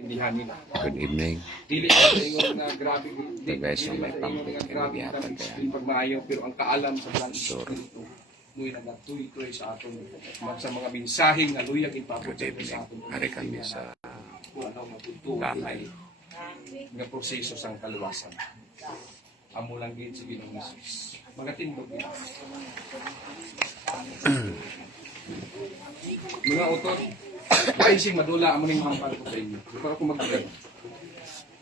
Good evening. Dili ka ingon nga grabe The guys yung may pumping and nagyatag kaya. pagmaayo pero ang kaalam sa plan Sure. Espiritu muy nagatuloy sa aton sa mga mensaheng nga luyag Good ipapatay sa evening. aton. Hari kami sa Ano matutuwa Lamay. nga proseso sang kaluwasan. Amo lang gid sa Ginoong Hesus. Mga tindog gid. Mga utod, why sing madula amo ning hampal ko sa inyo. Para ko mag-pray.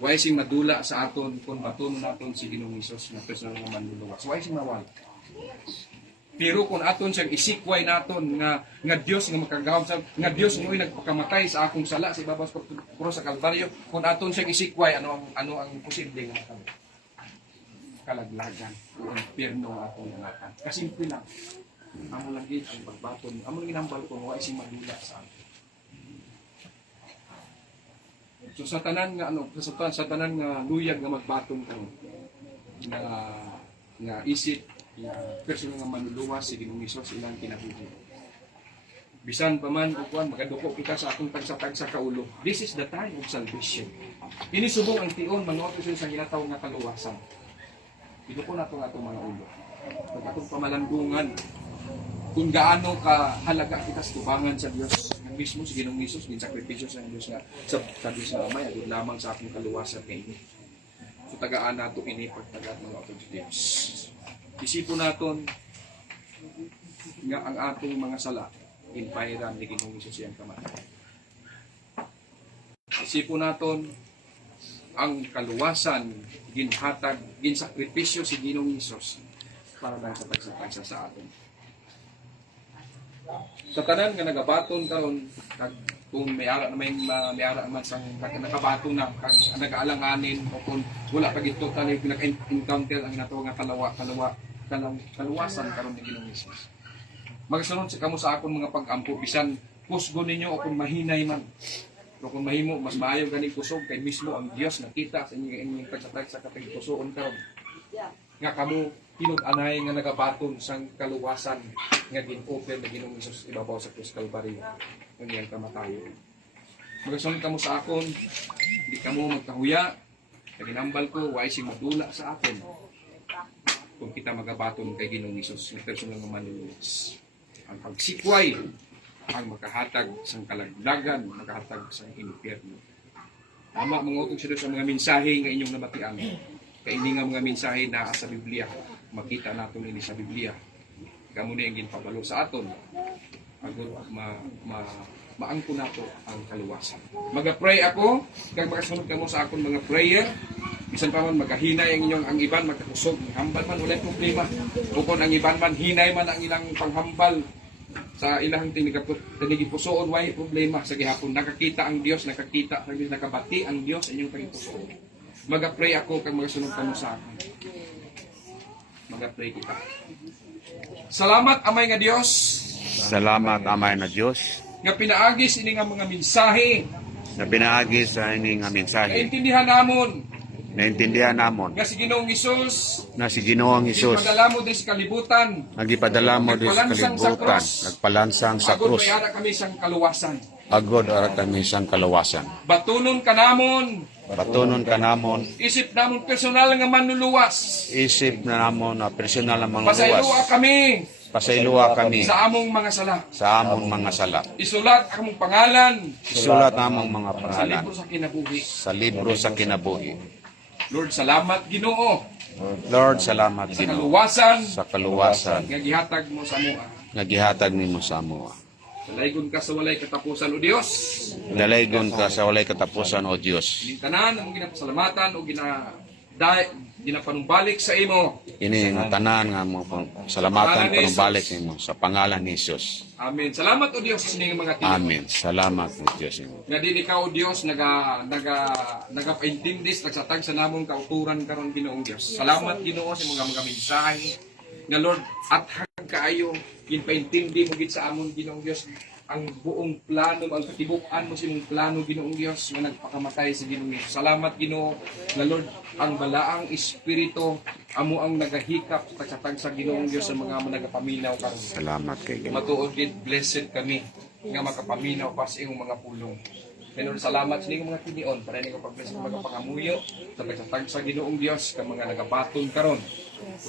Why sing madula sa aton kung batunon naton si Ginoong Hesus nga personal nga manluluwas. Why sing mawala. Pero kung aton siyang isikway naton nga Dios nga makagahom sa nga Dios ngoy nagpakamatay sa akong sala sa ibabaw sa krus sa Kalbaryo, kung aton siyang isikway ano ang posible nga makabot. Kalaglagan o impierno ang atong ngatan. Kasimple lang. Amo lang gid ang pagbaton. Amo lang ginambal ko wa ising madula sa aton. So sa tanan nga sa tanan nga luyag nga magbaton karon nga isip nga personal nga manluluwas si Ginoong Hesus ilang kinabuhi. Bisan pa man o kuan magaduko kita sa atong tagsa-tagsa kaulo. This is the time of salvation. Ini subong ang tion mga opisyal sa ginataw nga kaluwasan. Iduko na itong atong mga ulo. Pag atong pamalandungan kung gaano kahalaga kita sa tubangan sa Diyos. Ang mismo si Ginoong Hesus, ginsakripisyo sa Diyos nga sa Diyos na Amay, agad lamang sa akong kaluwasan kay ini. So tagaan nato ini pagtagat mga otong Diyos. Isipon naton nga ang atong mga sala impairan ni Ginoong Hesus iyang kamatayan. Isipon naton ang kaluwasan ginhatag ginsakripisyo si Ginoong Hesus para lang sa tagsa-tagsa sa aton. Sa tanan nga nagabaton karon kag kung may ara man sang nakabaton na kag nagaalanganin o kung wala pa gid totally pinaka-encounter ang natawag nga kaluwasan karon ni Ginoong Hesus. Magsunod sa kamo sa akon mga pag-ampo bisan kusgo ninyo o kung mahinay man. O kung mahimo mas maayo ganing kusog kay mismo ang Dios nakita sa inyong tagsa-tagsa katong pusoon karon. Nga kamo hinug-anay nga nagabaton sang kaluwasan nga gin-open na Ginoong Hesus ibabaw sa krus Kalbaryo ang iyang kamatayon. Magasunod kamo sa akon, di kamo magkahuya, kaginambal ko, wa sing madula sa akon. Kung kita magabaton kay Ginoong Hesus nga personal nga manluluwas. Ang pagsikway ang makahatag sang kalagdagan, makahatag sang impierno. Tama mga utong sa mga mensahe nga inyong nabatian. Kay ini nga mga mensahe naa sa Biblia, makita naton ini sa Biblia. Kamo ni ang ginpabalo sa aton. Agud maangko nato ang kaluwasan. Maga-pray ako, kag makasunod kamo sa akon mga prayer. Bisan pa man magahinay ang inyong ang iban magkakusog, hambal man walay problema. O kung ang iban man hinay man ang ilang panghambal sa ilang tinigipusoon, way problema sa gihapon. Nakakita ang Dios, nakakita, nakabati ang Dios inyong tagipusoon. Mag-pray ako kag magasunod kamo sa akin. Mag-pray kita. Salamat amay nga Dios. Salamat amay na Diyos Nga pinaagis ini nga mga mensahe. na pinaagi sa ining nga mensahe. Naintindihan namon Naintindihan namon nga si Ginoong Hesus na si Ginoong Hesus ipadala mo din sa kalibutan. nagipadala mo din sa kalibutan, nagpalansang sa Agod krus. may ara kami sang kaluwasan. Agod ara kami sang kaluwasan. Batunon ka namon. Batunon ka namon, Isip namon personal nga manluluwas. isip na namon na personal na mga Pasayloa luwas. kami Pasayloa kami sa among mga sala. sa among mga sala. Isulat among pangalan Isulat among mga sa pangalan libro sa kinabuhi. sa libro sa kinabuhi. Lord, salamat Ginoo Lord, salamat sa Ginoo kaluwasan sa kaluwasan nga gihatag mo sa amoa. nga gihatag nimo sa amoa. Dalaygon ka sa walay katapusan o Dios. Dalaygon ka sa walay katapusan o Dios. Tanan ang ginapasalamatan o ginapanumbalik sa imo. Ini nga tanan nga mo salamatan panumbalik nimo sa pangalan ni Jesus. Amen. Salamat o Dios sa inyong mga tinuod. Amen. Salamat ni Dios nimo. Nga din ikaw o Dios nagapaintindis nagsatag sa namong kauturan karon Ginoong Dios. Salamat Ginoo sa mga mensahe nga Lord at kaayo ginpaintindi mo gid sa amon Ginoong Dios ang buong plano, ang katibukan mo sa imong plano Ginoong Dios nga nagpakamatay sa Ginoong Dios. Salamat Ginoo nga Lord ang balaang espiritu amo ang nagahikap sa sa Ginoong Dios sa mga nagapaminaw karon. Salamat kay Ginoo. Matuod gid blessed kami nga makapaminaw pa sa imong mga pulong. Pero salamat sa mga tinion para hindi ko pag-bless ng mga pangamuyo sa tagsatag sa Ginoong Dios ka mga nagabaton karon.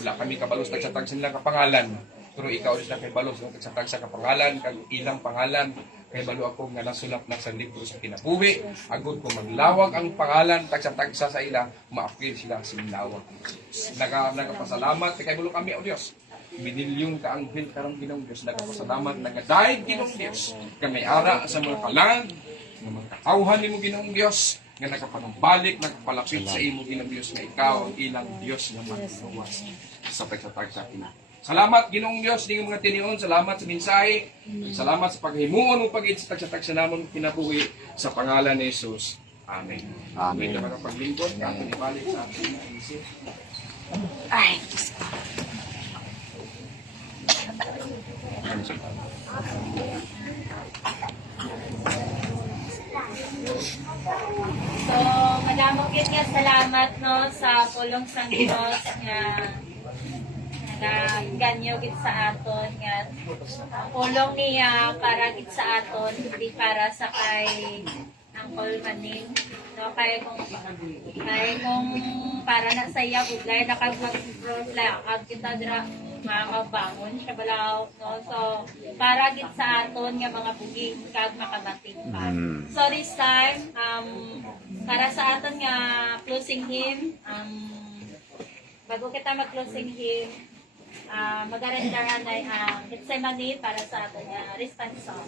Wala kami kabalos tagsatag sa nilang kapangalan. Pero ikaw is na kay balos ng tagsatag sa kapangalan kag ilang pangalan kay balo ako nga nasulat na sa libro sa kinabuhi. Agud ko maglawag ang pangalan tagsatag sa ila maapil sila sa lawag. Nagapasalamat kay bulo kami o Dios. Minilyon ka anghel karong Ginoong Dios nagapasalamat nagadaig Ginoong Dios kami ara sa mga kalang nga magkakauhan nimo Ginoong Dios nga nakapanumbalik nakapalapit sa imo Ginoong Dios nga ikaw ang ilang Dios nga magluwas sa tagsatag sa ila. Salamat Ginoong Dios ning mga tinion, salamat sa mensahe, salamat sa paghimuon ug pag-it sa tagsatag sa namon kinabuhi sa pangalan ni Jesus. Amen. Amen. Ito mga paglingkod, ato ni balik sa ating isip. Ay, so, madamog yun nga salamat no sa pulong sa Diyos nga ganyo gid sa aton nga ang pulong niya para gid sa aton hindi para sa kay Uncle Maning no kay kung para na sa iya buglay nakag-reflect kita dira makabangon siya balaw no so para gid sa aton nga mga buging kag makabating pa. So this time para sa aton nga closing hymn bago kita mag-closing hymn mag-arendaran ay Gethsemane para sa aton nga response song.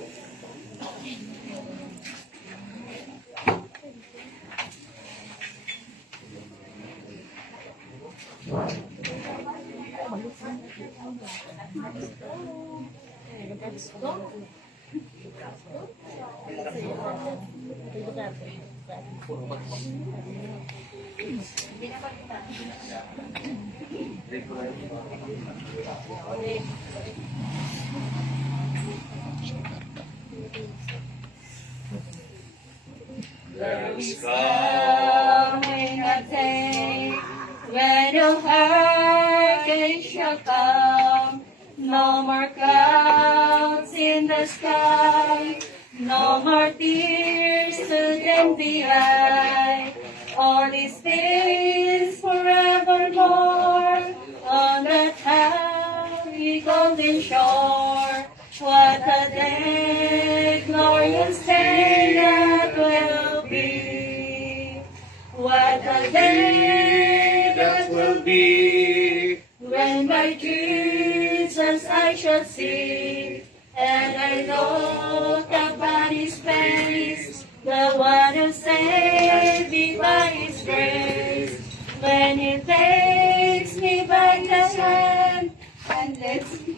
There is coming a day when your hurricane shall come. No more clouds in the sky, no more tears to dim the eye. All is peace forevermore on that happy golden shore. What a day, glorious day that will be. What a day that will be when by Jesus I shall see. And I look upon His face, the one who saved me by His grace. When He takes me by the hand and lets me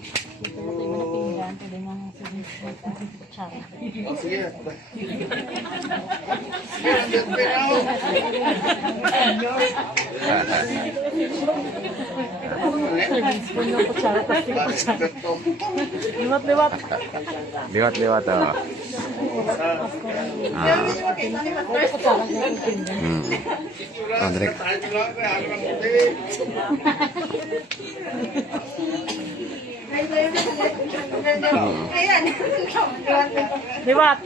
Liwat-liwat oh. Direk. Liwat.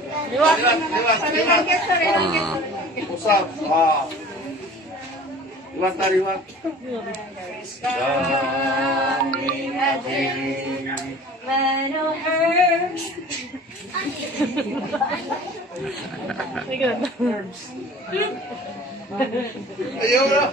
Usap. Liwat na liwat. Coming a day when all hurt. Ayaw na.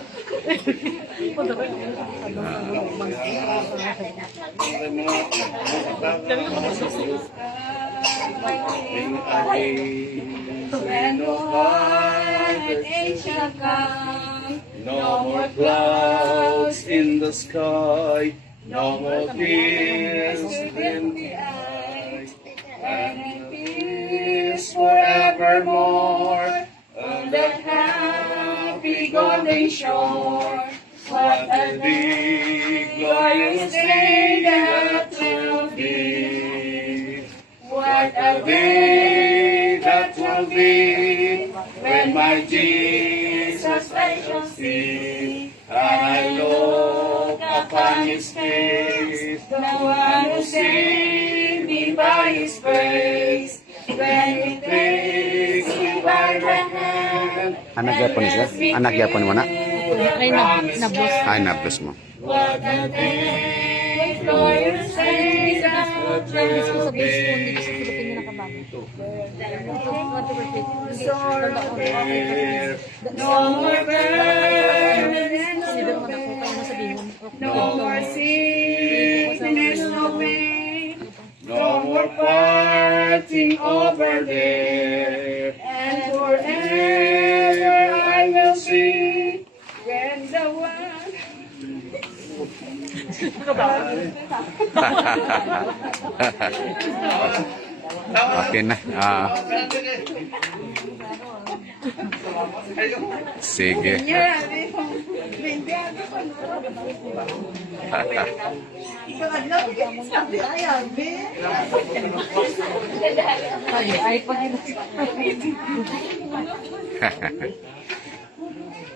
When the hurricane shall come, No more clouds in the sky, no more tears in the eye, and peace forevermore on that happy golden shore. What a big glorious day that will be. What a day that will be when my Jesus I shall see. And I look upon His face, the one who saved me by His grace. When He takes me by Anak yapon ni siya? Anak yapon mo na? Ay, nabos. Ay, nablos mo. What a day for your sake I will Nabos ko sa be. base phone dito sa Philippines na nakabago. No more burdens, no more sickness, no pain, no more fighting over there. And forever I will sing when the one. Okay na. Sige. Ay, pag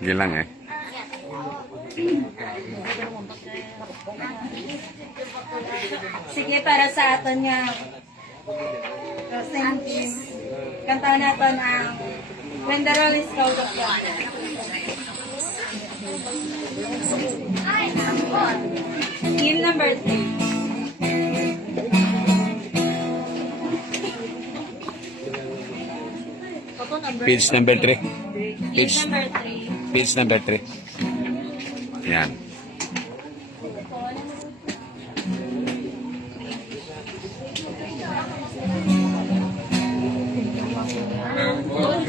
Gilang eh. Sige, para sa aton nga sing team. Kanta naton ang When the Roll is Called of God. Hymn number 3. Page number 3. Hymn number 3. Page number 3. Yan.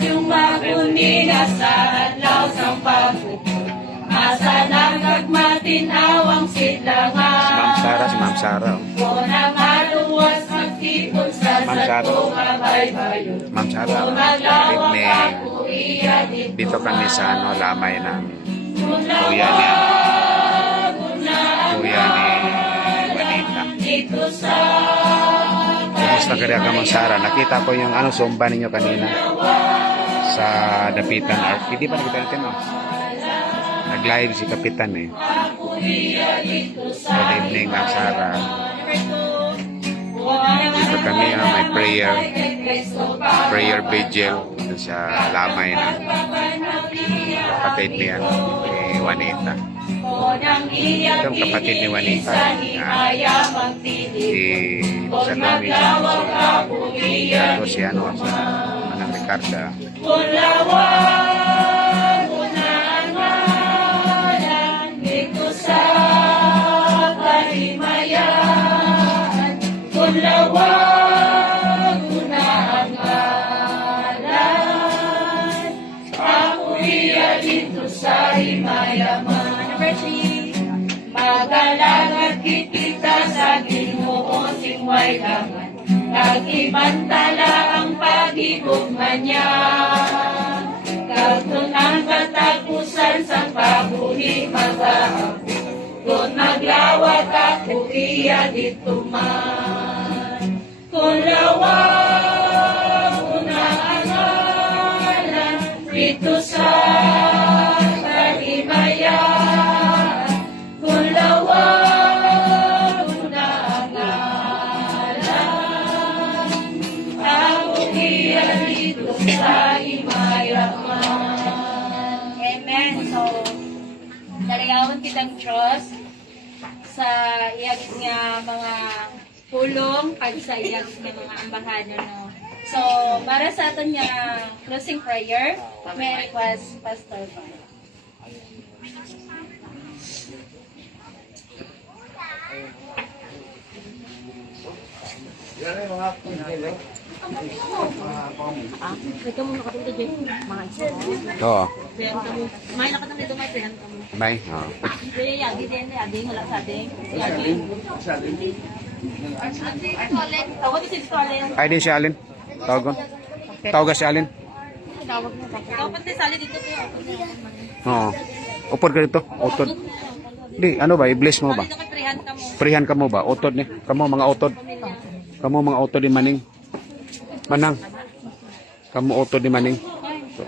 Yung magunina sa adlaw sa pagbuko, asa nagagmatinawang sidlangan. Ma'am Sara, si Ma'am Sara. Oh. Kunang aluwas magtipon sa Ma'am Sara. sato nga baybayon. Ma'am Sara, Maglawak may ako iya dito kami sa ano, lamay ng kuya kuya ni Juanita. dito sa Kumusta ka rin ka, Ma'am Sara? Nakita ko yung ano, sumba ninyo kanina sa Dapitan Art. Hindi ba nakita natin, no? Nag-live si Kapitan eh. Good evening, Ma'am Sara. Dito kami, may prayer vigil dito sa lamay ng kapatid ni Juanita. Ito ang kapatid ni Juanita. Si Salome, si ano, si Manang Ricarda. dito sa kalimayan, kunlawag una ang ngalan, ako iya dito sa himayaman. Number 3. Magalangat kita sa Ginoo sing way laman, nagibantala ang pag-ibugman niya. Kagtun ang katapusan sa pabuhi mag-aabot, kung maglawat ako iya dito man. Kung lawag una ang ngalan dito sa kalimayan, kung lawag una ang ngalan, ako iya dito sa himayaman. Amen. So, dalayawan kitang Diyos sa iyag nga mga pulong pag sa iyag nga mga ambahan no. So, para sa aton nga closing prayer, may request Pastor Paul. Ito mo nakatulog dyan, mga isa. Oo. Bayan ka mo. May nakatang dito, may bayan ka mo. May? Oo. Hindi, yagi din, ading, wala sa ading. Yagi. Tawag ko si Scarlett. Ay, di si Alin. Tawagon. Tawagan si Alin. Tawag mo. Tawag pati sali dito. Oo. Upod ka dito. Utod. Di, ano ba? I-bless mo ba? Dito kay Prihan ka mo. Prihan ka mo ba? Utod ni. Kamu mga utod. Kamu mga utod di maning. Manang. Kamu utod di maning. So.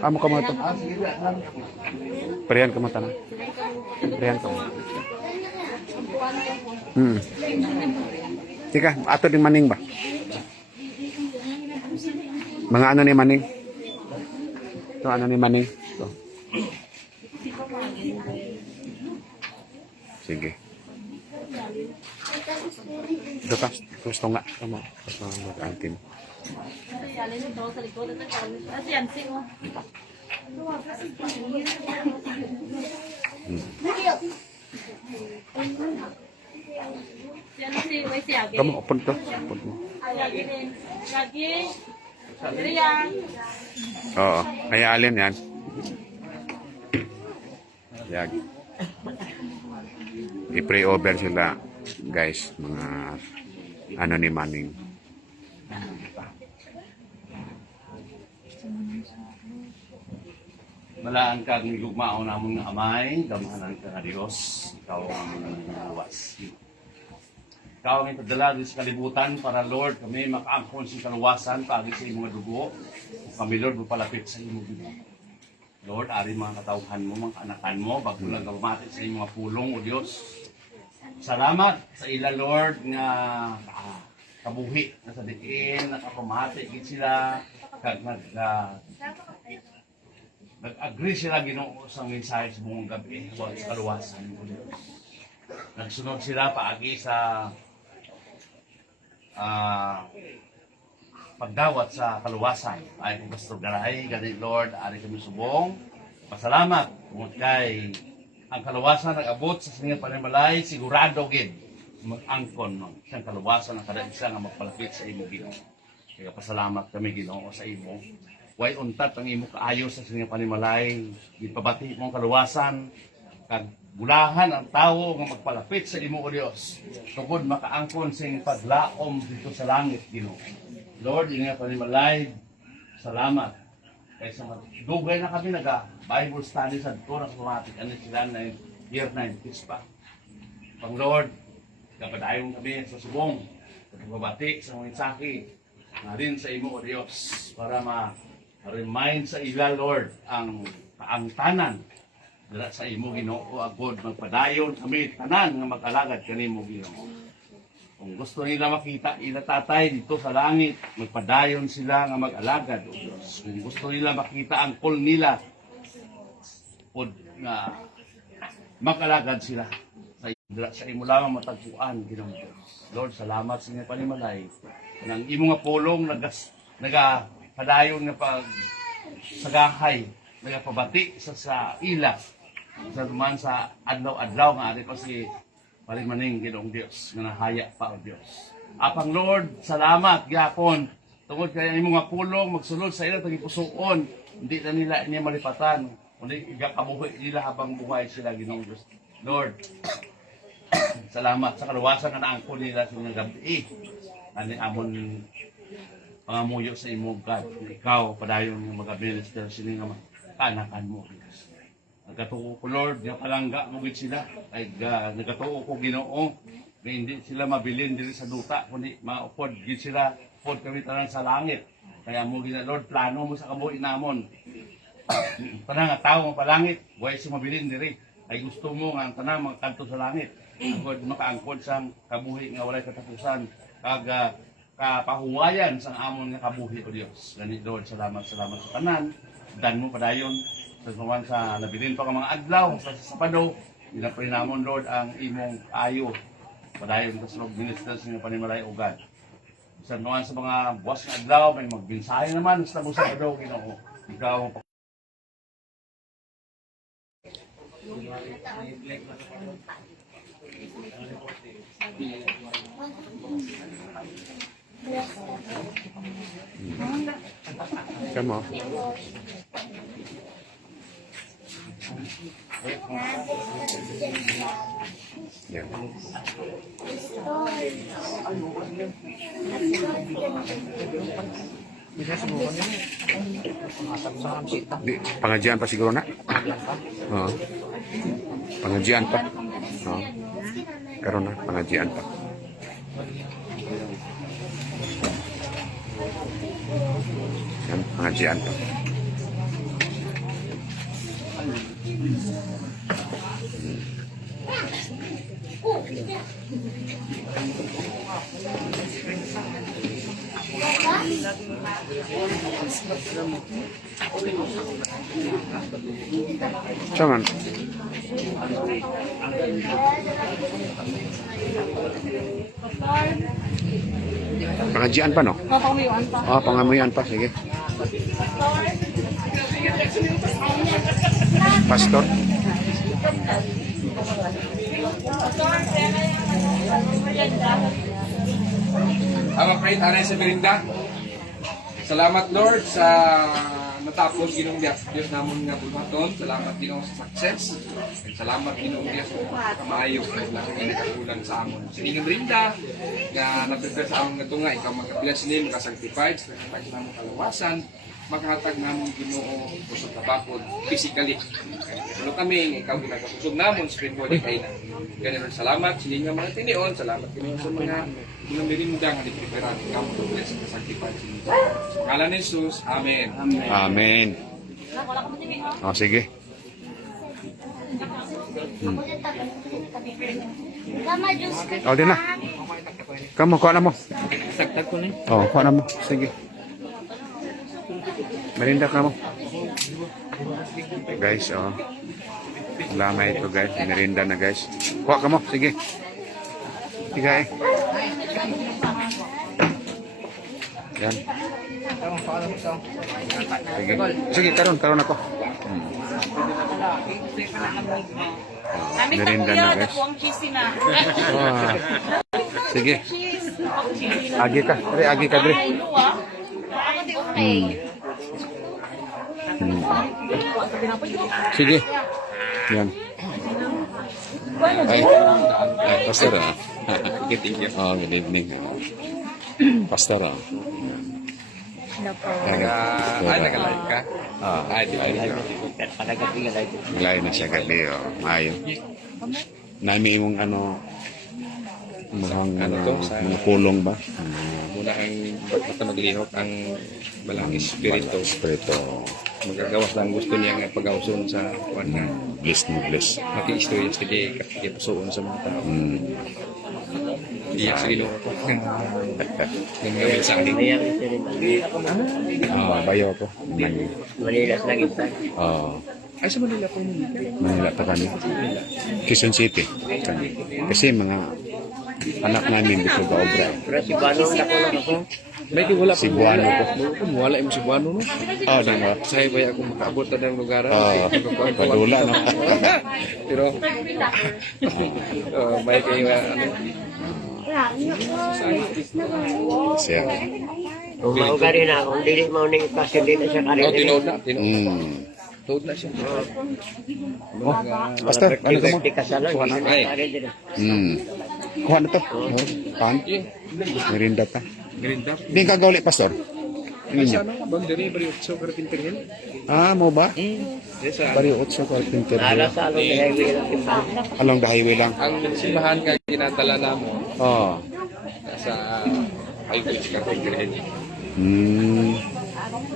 Kamu ito. Prihan ka mo tanang. Prihan ka mo. Tika, ato di maning ba? Mga ano ni Maning? Ito ano ni Maning? Ito. Sige. Ito pa. Gusto nga. Tama. Gusto nga mag-antin. Alin ito sa likod. Kasi yan, sino? May siyagi. Kamu, open to. Open mo. Siyagi din. Siyagi. Riyan. Oo. Ay, alin yan. Yag. I-pray over sila, guys. Mga ano ni Manning. Malaan ka ng lugmao namon nga amay, gamahanan ka nga Dios, ikaw ang nawas. Ikaw ang ipadala sa kalibutan para Lord kami makaangkon sa kaluwasan pagi sa imong dugo. Kami Lord mapalapit sa imong dugo. Lord, ari mga katawhan mo, mga anakan mo, bago lang gamati sa imong mga pulong o Dios. Salamat sa ila Lord nga kabuhi na sa diin, nakapamati gid sila kag nag-agree sila Ginoo sa mensahe sa buong gabi sa kaluwasan mo Dios. Nagsunod sila paagi sa pagdawat sa kaluwasan. Ay kung Pastor Garay, ganit Lord, ari kami subong. Pasalamat kung kay ang kaluwasan nag-abot sa singa panimalay, sigurado gid mag-angkon no. Siyang kaluwasan ng kada isa nga magpalapit sa imo Ginoo. Kaya pasalamat kami Ginoo sa imo. Way untat ang imo kaayo sa singa panimalay, gipabati mong kaluwasan kag bulahan ang tawo nga magpalapit sa imo o Dios. Tugod makaangkon sa iyong paglaom dito sa langit Ginoo. Lord, ini nga panimalay, salamat. Kaysa dugay na kami naga-Bible study sa Torah Automatic. Ano sila na year 90s pa. Pang Lord, kapadayon kami sa subong. Kapabati sa mga insaki. Na rin sa imo o Diyos. Para ma-remind sa ila, Lord, ang kaangtanan. Dala sa imo Ginoo agod magpadayon kami tanan nga mag-alagad kanimo Ginoo. Kung gusto nila makita ila tatay dito sa langit, magpadayon sila nga mag-alagad o Diyos. Kung gusto nila makita ang call nila, o nga mag-alagad sila. Sa imo lamang matagpuan, Ginoong Diyos. Lord, salamat sa inyo panimalay. Nang imo nga pulong, nagapadayon nga pag sagahay, nagapabati sa ila. Sa duman sa adlaw-adlaw nga ari ko si Palimaning Ginoong Diyos, nga nahaya pa o Diyos. Apang Lord, salamat, gyapon. Tungod kaya imo nga pulong, magsulod sa ilang tagipusoon. Hindi na nila niya malipatan. Kundi kabuhi nila habang buhay sila, Ginoong Diyos. Lord, salamat sa kaluwasan na naangkon nila sa mga gabi. Ani amon pangamuyo sa imong God. Ikaw, padayon ng mga minister sila nga kanakan mo, Diyos. Nagatuo ko, Lord, yung palangga mo gid sila. Ay, nagatuo ko Ginoo. Nga hindi sila mabilin diri sa duta, kundi maupod gid sila. Upod kami tanan sa langit. Kaya mo gina, Lord, plano mo sa kabuhi namon. Tanang nga tao mo palangit, way si mabilin diri. Ay gusto mo nga ang tanang mga kanto sa langit. Agod makaangkod sa kabuhi nga walay katapusan. Kag kapahuwayan sa amon nga kabuhi o Dios. Ganit Lord, salamat sa tanan. Dan mo padayon sa suman sa nabilin pa ka mga adlaw sa Sabado. Ginapray namon Lord ang imong ayo. Padayon sa mga ministers nga panimalay o God. Sa nuan sa mga buwas nga adlaw may magbinsahe naman sa Sabado Ginoo. Ikaw Come on. Yeah. Di, pengajian pa siguro na? Oo. Pengajian pa. Oo. Karon na, pengajian pa. Yan, pengajian pa. Cuman. Pengajian pa, no? Mapamiyuan pa. Oh, pangamuyan pa. Sige. Pastor. Ang pray tayo sa merinda. Salamat Lord sa natapos Ginoong Diyos namon nga bulmaton. Salamat Ginoo sa success. At salamat Ginoong Diyos sa kamaayos na nagkakulang sa amon. Sa inyong merinda nga nagprepare sa amon nga tunga, ikaw mag-bless nila, makasanctified, sa namon kalawasan, maghatag namon Ginoo kusog na bakod physically. Pero kami, ikaw ginagakusog namon spiritually kay na. Ganun salamat sa inyong mga tinion, salamat Ginoo sa mga merinda nga di-prepare ikaw mag-bless, makasanctified sa inyo. Sa ngalan ni Jesus, Amen. Amen. Wala ka mo din, ha? Oh, sige. Mama, juice ka. Oh, din na. Kamu, kuha na mo. Sagtag ko na. Oh, kuha na mo. Sige. Merinda ka mo. Guys, oh. Lamay ito, guys. Merinda na, guys. Kuha ka mo. Sige. Sige, eh. Yan. Sige. Sige, karon ako. Kami ka Merinda kuya, na, guys. nakuha ang cheese na. Wow. Sige. Cheese. Agi ka. Dre, agi ka, Dre. Ay, luwa. Okay. Sige. Yan. Ay, Pastor, ah. Oh, good evening. Pastor, ah. Nag-live ka? Ah, lain na siya gabi, oh. Maayo. Nami mong ano, mukhang Ano to, sa- mga pulong ba? Muna ang basta maglihok ang balang espiritu. Espiritu. Magagawas lang gusto niya nga pag-auson sa kuwan nga. Bless mo, bless. Maki-istorya sa di pusoon sa mga tao. Iya sa Ginoo ko. Yung mga mensahe. Ah, bayo ako. Manila sa langit sa Oh, Ay, sa Manila po yun. Manila pa kami. Quezon City. Kasi mga anak namin dito sa obra. pero si Banong nakulong ako. May di wala Cebuano ko. Wala yung Cebuano, no? Oh, diba? Sa'yo ba ako makaabot na ng lugar? Oh, padula, no? Pero, may kayo, Siya. Kung mauga rin na, kung dili mo ning ipasyon dito sa karin. tinood na. Tinood Mm. na siya. Oh, Pastor, ano ka mo? Di kasalan, di sa Ay. karin dito. Kuha na to. Pan? Merinda ta. Grinda. Di ka gauli, Pastor? Ano Ay, niya? sa ano? Boundary, bari, so, Carpenter Hill. Ah, mo ba? Yes, Bari 8 Carpenter. Ala sa along ng highway ng timbangan. Along the highway lang. Ang simbahan ka ginadala na mo Oh. sa highway sa Carpenter Hill.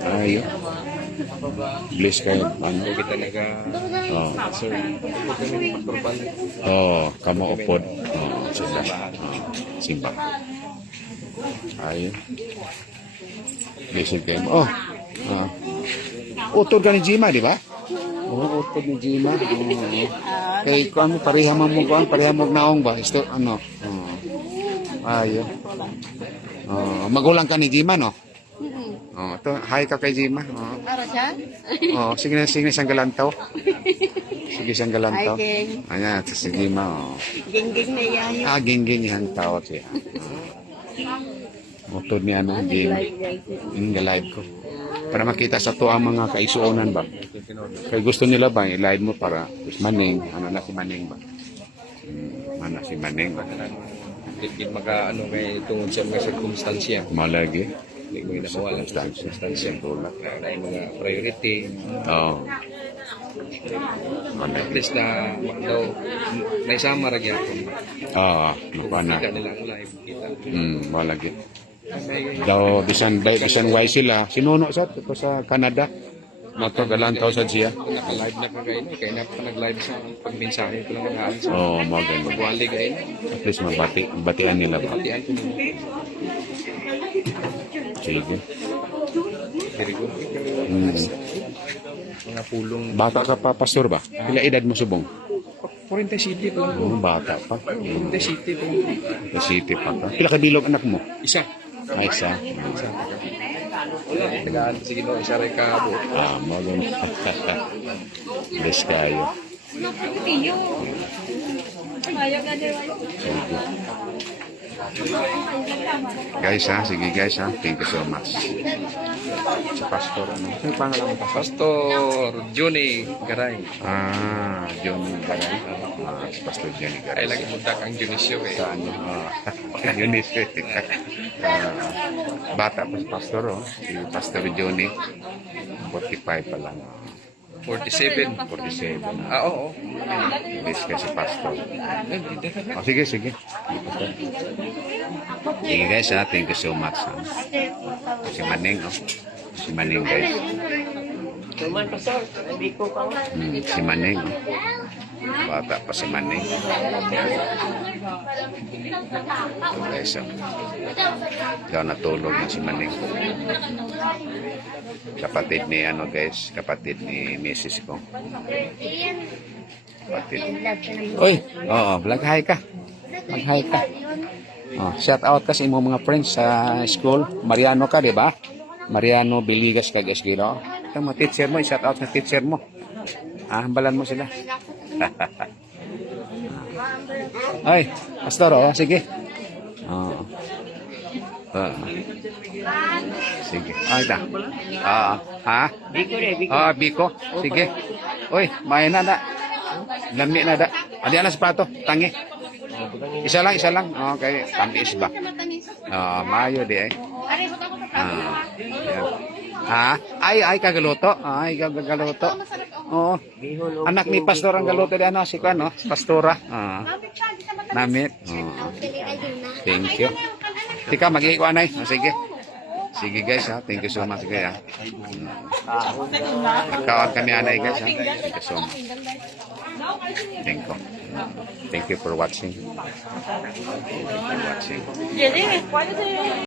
Ayun. Bless kayo. Ano? So, kita naga, Oh. sir, kami pagpapal. Oh, kamo upod. Oh, sila. Simba. Ayun. Blessed kayo. Oh. Ah. Utod ka ni Jima, di ba? Oo, utod ni Jima. Kay kuan mo pareha mo kuan, pareha mo naong ba? Isto ano? Ayun. Oh, magulang ka ni Jima, no? Oh, to hi ka kay Jima. Oh. Para siya? Oh, sige na isang galantaw. Sige isang galantaw. Hi, King. Ayan, si Jima. Oh. Gingging na yayo. Ah, gingging yung tao siya. Utod niya ano, ging. Yung live ko. Para makita sa to ang mga kaisuonan ba. Kaya gusto nila ba, i-live mo para Maning, ano na si Maning ba? Mana si Maning ba? Hindi maka, ano, may tungod sa mga sirkumstansya. Malagi. Hindi mo inakuha lang sa sirkumstansya. Na yung mga priority. Oo. At least na, daw, naisama ragyan ko. Oo, napana. Kita nila ang live. Kita. Malagi. Daw, bisan way sila. Sinuno sa ito sa Canada. Moto galantaw sa siya. Naka-live na ka kayo. Kaya na pa nag-live sa pagmensahe ko lang ang sa Oo, maganda. pagwali kayo. At least batian nila ba? Patian ko nila. Sige. Very good. Mga pulong. Bata ka pa, pastor ba? Pila edad mo subong? 40 City po. Bata pa. 40 City po. City pa ka. Pila ka bilog anak mo? Isa. Ay, isa. Tagaan sige no, isa rin ka po. Mo doon. Bless kayo. Guys ha, sige guys ha. Thank you so much. Sa pastor, ano? Ano pangalan mo pastor? Pastor Johnny Garay. Johnny Garay. Si Pastor Johnny Ay Garay. lagi punta kang Dionisio eh. Sa ano? Yunis. Bata pa si Pastor, oh. Si Pastor Johnny. 45 pa lang. 47. 47. Oo. Bless ka si Pastor. Sige, sige. Sige guys ha, thank you so much. Ha. Si Maneng, oh. Si Maneng guys. Tuman pastor, hindi ko pa. Si Maneng. Oh. Bata pa si Maneng. Guys, oh. Ikaw natulog na si Maneng. Kapatid ni ano guys, kapatid ni Mrs. ko. Kapatid. Uy, oo, vlog hi ka. Mag-hi ka. Oh, shout out kasi mo mga friends sa school. Mariano ka, di ba? Mariano Biligas ka guys, gino. Ito mo teacher mo, shout out sa teacher mo. Hambalan mo sila. Ay, pastor, oh, sige. Oh. Sige. Ay, ta. Ha? Biko rin, biko. Biko. Sige. Uy, may na da. Lami na da. Adi na sapato, tangi. Isa lang. Okay, tamis ba? Mayo di eh. Yeah. Ay kagaluto. Ay kagaluto. Oo. Anak ni pastor ang galuto di ano si ano, pastora. Namit. Thank you. Tika mag-iiko anay. Sige. Sige guys ha. Thank you so much guys ha. Kawag kami anay guys ha. Thank you so much. Thank you. Thank you for watching. Thank you for watching.